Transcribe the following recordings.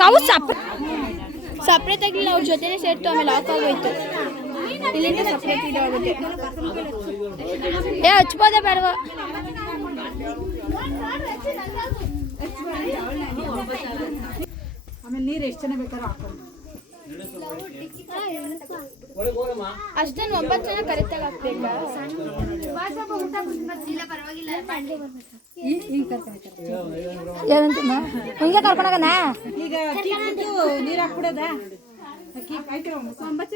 ಕಾವು ಸಪ್ರೇಟ್ ಆಗಿಲ್ಲ, ಅವ್ರ ಜೊತೆನೇ ಸೇರ್ತು, ಆಮೇಲೆ ಲಾಕ್ ಆಗೋಯ್ತು. ಇಲ್ಲಿಂದ ಸಪ್ರೇಟ್ ಇದು ಆಗುತ್ತೆ. ಹಚ್ಬೋದೇ ಬೇಡವ? ಆಮೇಲೆ ನೀರು ಎಷ್ಟು ಜನ ಬೇಕಾದ್ರೂ ಹಾಕೊಂಡು ಅಷ್ಟೊಂದು 9 ಜನ ಕರೆಕ್ಟಾಗಿ ಹಾಕ್ಬೇಕಾ? ಏನಂತ ಹಿಂಗೆ ಕರ್ಕೊಂಡೋಗಣ? ಈಗ ನೀರು ಹಾಕ್ಬಿಡೋದ?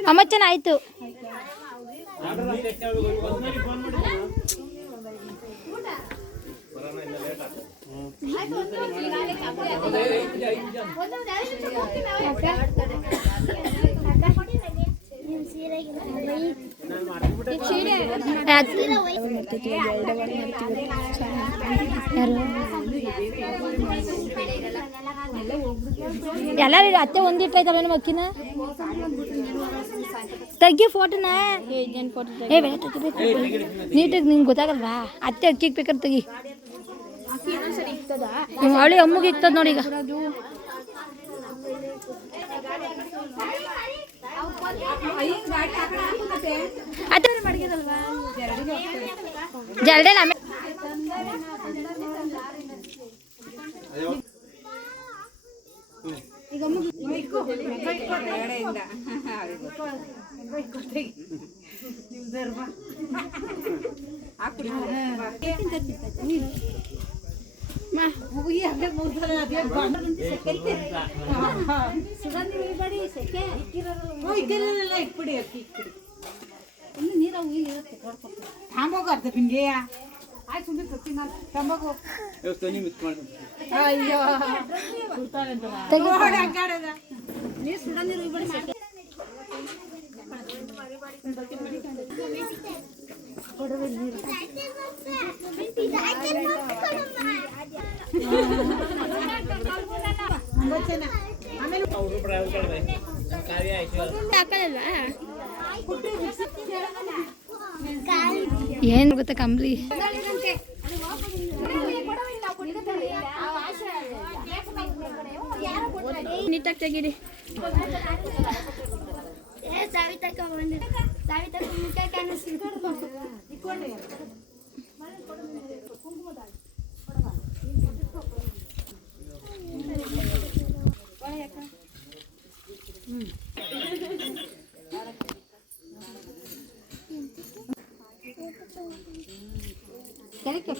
9 ಜನ ಆಯ್ತು. ಎಲ್ಲರೂ ಅತ್ತೆ ಒಂದಿಟ್ಟೈತಲ್ಲ ನಮ್ಮ ಅಕ್ಕಿನ ತೆಗಿ ಫೋಟೋನ. ನೀಟಾಗಿ ನಿಂಗೆ ಗೊತ್ತಾಗಲ್ವಾ? ಅತ್ತೆ ಅಕ್ಕಿಗೆ ಬೇಕಾದ್ರೆ ತೆಗಿ. ಅವಳಿ ಅಮ್ಮಗೆ ಇಕ್ತದ ನೋಡಿ. ಈಗ ಜಲ್ದಿ ಆಮೇಲೆ ತಾಂಬೋಗರ್ತ ಹಿಂಗೆ ಆಯ್ತು ಸುಮ್ಮನೆ ತರ್ತೀನಿ ನಾನು ತಂಬೋಗು. ಅಯ್ಯೋ ನೀರು ಸುಡ ನೀರು ಇಬ್ಬಡಿ ಸಾಕು. ಏನ್ ಗೊತ್ತಾ ಕಂಬ್ಲಿ? ನೀಟಾಗಿ ತೆಗೀರಿ.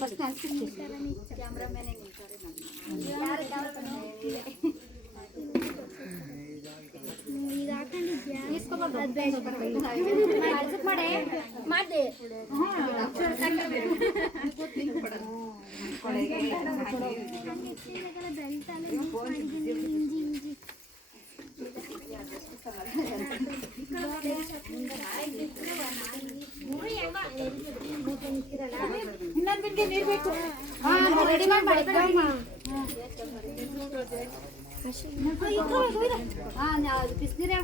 ಫಸ್ಟ್ ಕ್ಯಾಮ್ರಾಮನ್ ಇನ್ನೊಂದು ಬಿಂದಿಗೆ ನೀರು ಬೇಕು. ರೆಡಿ ಮಾಡಿ ಬಿಸಿನೀರೇ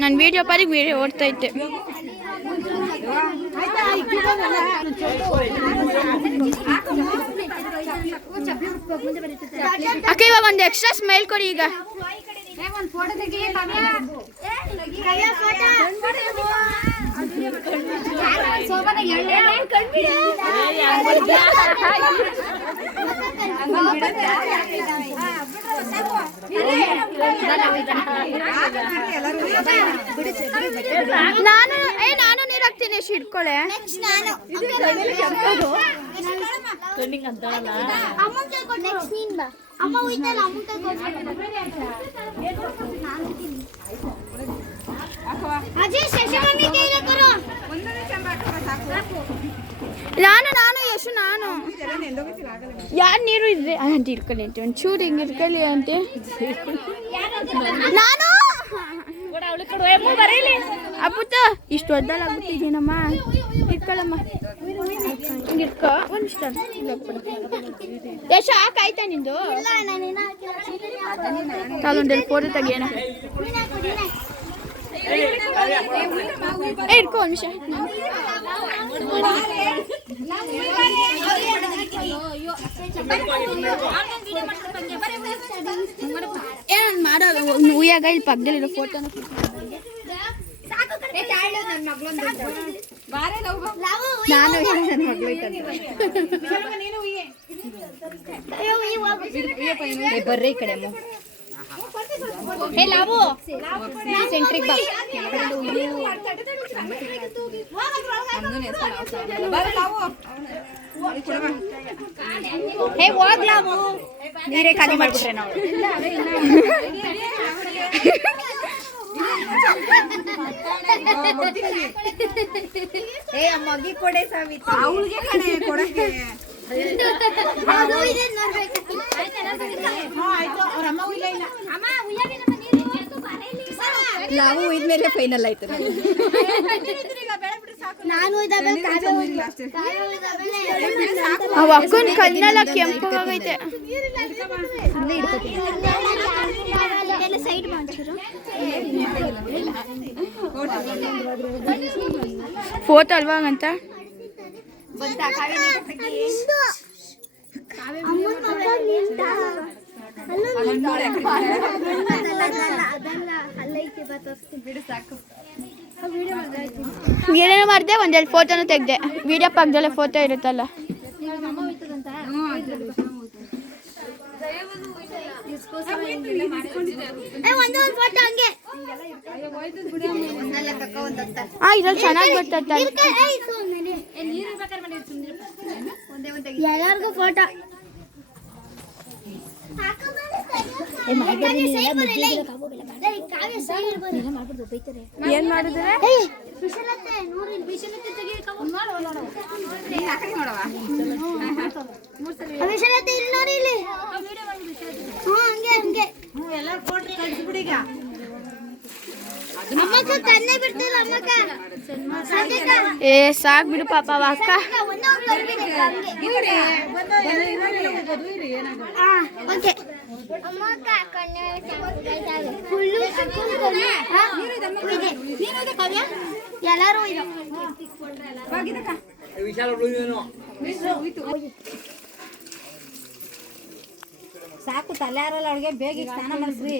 ನನ್ನ ವಿಡಿಯೋ ಪಾರಿಗೆ ವಿಡಿಯೋ ಓಡ್ತೈತೆ. ಅಕ್ಕ ಇವಾಗ ಒಂದು ಎಕ್ಸ್ಟ್ರಾ ಸ್ಮೈಲ್ ಕೊಡಿ. ಈಗ ನಾನು ನೀರು ಹಾಕ್ತೀನಿ. ಎಷ್ಟು ಇಟ್ಕೊಳ್ಳೆ. ನಾನು ಯಶು ನಾನು ಯಾರು ನೀರು ಇದ್ರೆ ಅಂತ ಇಟ್ಕೊಳ್ಳಿ ಅಂತೆ. ಒಂಚೂರು ಹಿಂಗೆ ಇಟ್ಕೊಳ್ಳಿ ಅಂತೆ. ನಾನು ಅಪ್ಪುತ್ತ ಇಷ್ಟು ಒದ್ದಲಾಗ್ಬಿಟ್ಟಿದ್ದೀನಮ್ಮ. ಇಟ್ಕೊಳ್ಳಮ್ಮ. ಹಿಂಗಿರ್ಕೊ ಒಂದು ಯಶ ಆಯ್ತಾ ನಿಂದು ಕಾಲೊಂದಲ್ಲಿ ಫೋಟೋ ತೆಗಿಯೋಣ ಇಟ್ಕೊ ಒಂದು ನಿಮಿಷ ಏನು ಮಾಡೋದು ಉಯ್ಯಾಗ ಇಲ್ಲಿ ಪಕ್ಕದಲ್ಲಿರೋ ಫೋಟೋನ ನಾನು ನನ್ನ ಮಗಳು ಬರ್ರಿ ಈ ಕಡೆ ಹೇ ಲಾವು ಸೆಂಟ್ರಿಗೆ ಬಾ ಹೇ ಹೋಗ್ ಲಾವು ನೀರೇ ಖಾಲಿ ಮಾಡ್ಬಿಟ್ರೆ ನಾವು ಏ ಮಗಿ ಕೊಡೆ ಸಾವಿತ್ರಿ ಅವಳಿಗೆ ಕಣೆ ಕೊಡಕ್ಕೆ ನಾವು ಇದ್ಮೇಲೆ ಫೈನಲ್ ಆಯ್ತು ಅಕ್ಕನ ಕಣ್ಣೆಲ್ಲ ಕೆಂಪಾಗೈತೆ ಫೋಟೋ ಅಲ್ವಾಗಂತ ಏನೇನು ಮಾಡಿದೆ ಒಂದೆರಡು ಫೋಟೋನು ತೆಗ್ದೆ ವಿಡಿಯೋ ಪಕ್ಕದಲ್ಲೇ ಫೋಟೋ ಇರುತ್ತಲ್ಲ ಇದ್ರಲ್ಲಿ ಚೆನ್ನಾಗಿ ಬರ್ತೈತೆ ಎಲ್ಲರಿಗೂ ಫೋಟೋ ಏನ್ ಮಾಡಿದ್ರೆ ಏ ಸಾಕ್ ಬಿಡು ಪಾಪ ಅಕ್ಕ ಎಲ್ಲರೂ ಸಾಕು ತಲೆ ಯಾರಲ್ಲ ಅವಳಿಗೆ ಬೇಗ ಸ್ನಾನ ಮಾಡಿಸ್ರಿ